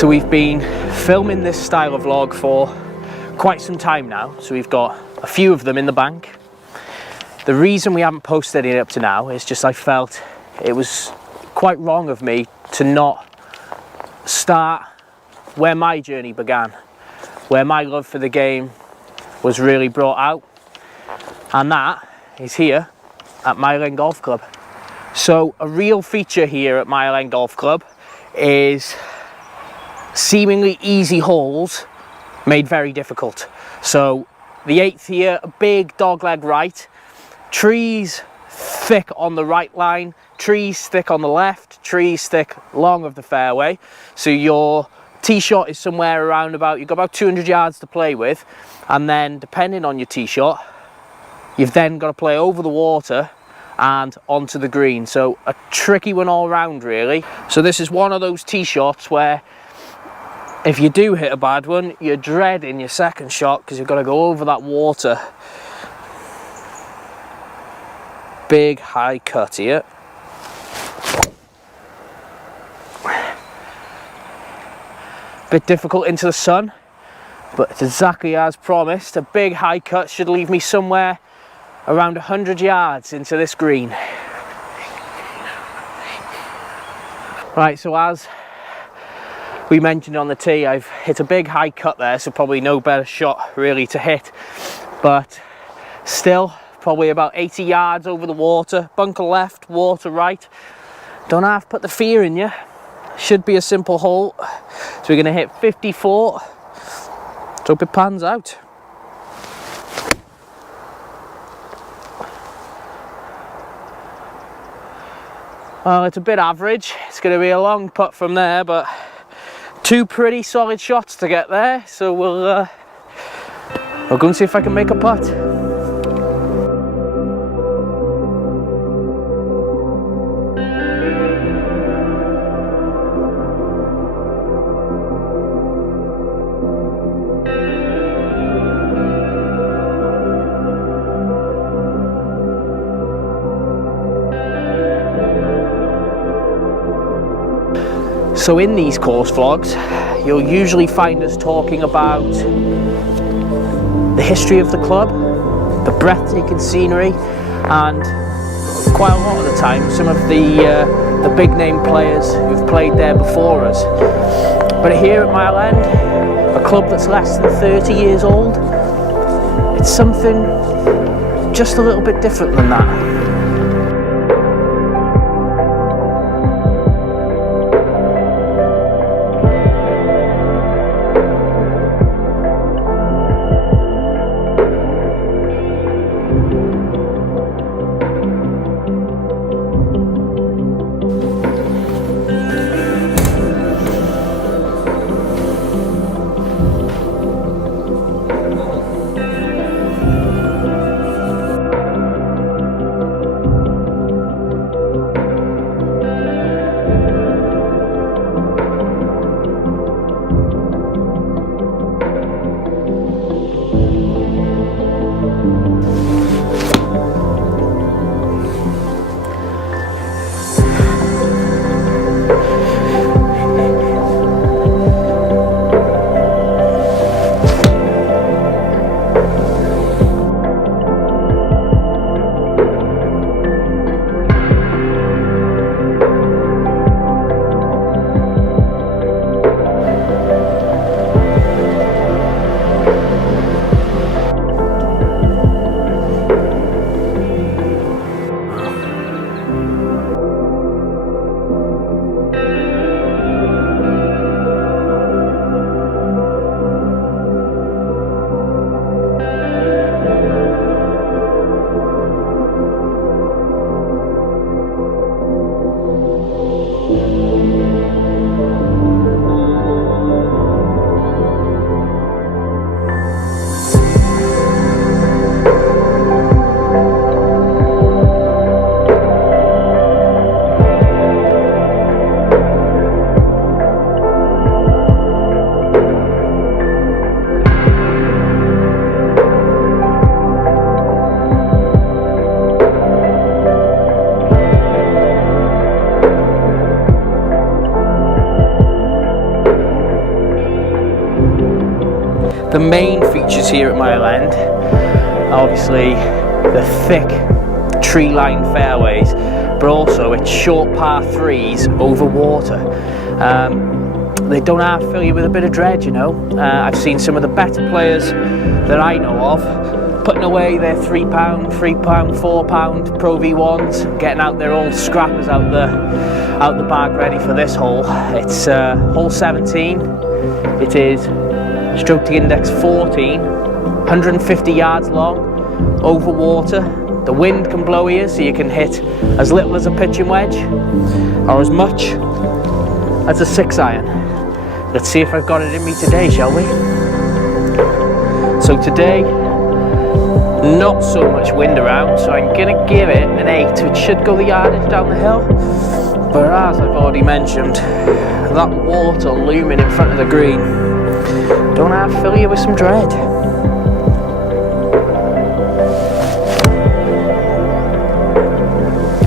So we've been filming this style of vlog for quite some time now, so we've got a few of them in the bank. The reason we haven't posted it up to now is just I felt it was quite wrong of me to not start where my journey began, where my love for the game was really brought out, and that is here at Mile End Golf Club. So a real feature here at Mile End Golf Club is seemingly easy holes made very difficult. So the 8th here, a big dogleg right, trees thick on the right line, trees thick on the left, trees thick long of the fairway. So your tee shot is somewhere around about, you've got about 200 yards to play with, and then depending on your tee shot, you've then got to play over the water and onto the green. So a tricky one all round really. So this is one of those tee shots where if you do hit a bad one, you're dreading your second shot because you've got to go over that water. Big high cut here. Bit difficult into the sun, but it's exactly as promised. A big high cut should leave me somewhere around 100 yards into this green. Right, so as we mentioned on the tee, I've hit a big high cut there, so probably no better shot really to hit, but still probably about 80 yards over the water, bunker left, water right. Don't have to put the fear in you. Should be a simple hole. So we're going to hit 54. Let's hope it pans out. Well, it's a bit average. It's going to be a long putt from there, but two pretty solid shots to get there. So we'll go and see if I can make a putt. So in these course vlogs, you'll usually find us talking about the history of the club, the breathtaking scenery, and quite a lot of the time, some of the big name players who've played there before us. But here at Mile End, a club that's less than 30 years old, it's something just a little bit different than that. The main features here at Mile End are obviously the thick tree-lined fairways, but also its short par threes over water. They don't have to fill you with a bit of dread, you know. I've seen some of the better players that I know of putting away their £3, £4 Pro V1s, getting out their old scrappers out the bag ready for this hole. It's hole 17. It is stroke to index 14, 150 yards long, over water. The wind can blow here, so you can hit as little as a pitching wedge or as much as a 6-iron. Let's see if I've got it in me today, shall we? So today, not so much wind around, so I'm gonna give it an 8, which should go the yardage down the hill. But as I've already mentioned, that water looming in front of the green, don't have to fill you with some dread.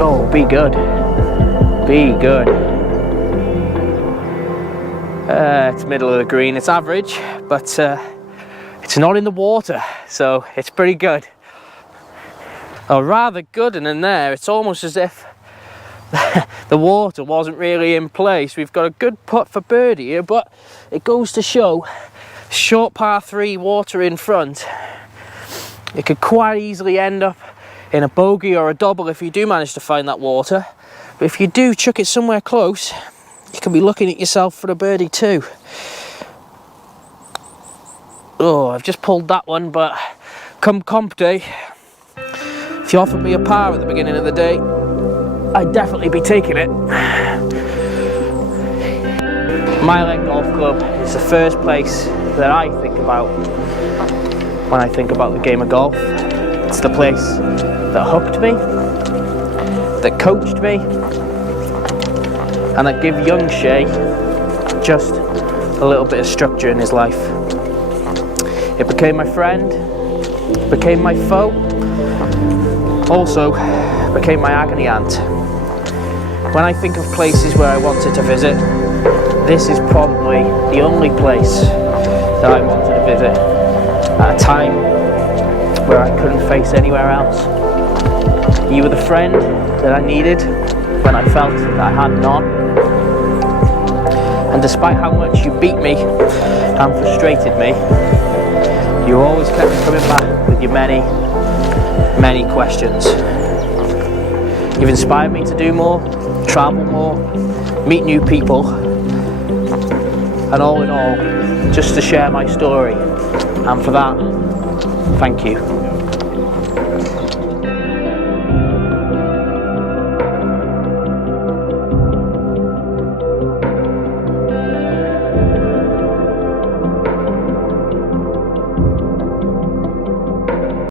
Oh, be good. Be good. It's middle of the green, it's average, but it's not in the water, so it's pretty good. Oh, rather good, and in there, it's almost as if the water wasn't really in place. We've got a good putt for birdie here, but it goes to show, short par 3 water in front, it could quite easily end up in a bogey or a double if you do manage to find that water. But if you do chuck it somewhere close, you can be looking at yourself for a birdie too. Oh, I've just pulled that one, but come comp day, if you offered me a par at the beginning of the day, I'd definitely be taking it. Mile End Golf Club is the first place that I think about when I think about the game of golf. It's the place that hooked me, that coached me, and that gave young Shay just a little bit of structure in his life. It became my friend, became my foe, also became my agony aunt. When I think of places where I wanted to visit, this is probably the only place that I wanted to visit at a time where I couldn't face anywhere else. You were the friend that I needed when I felt that I had none. And despite how much you beat me and frustrated me, you always kept coming back with your many, many questions. You've inspired me to do more, travel more, meet new people, and all in all, just to share my story. And for that, thank you.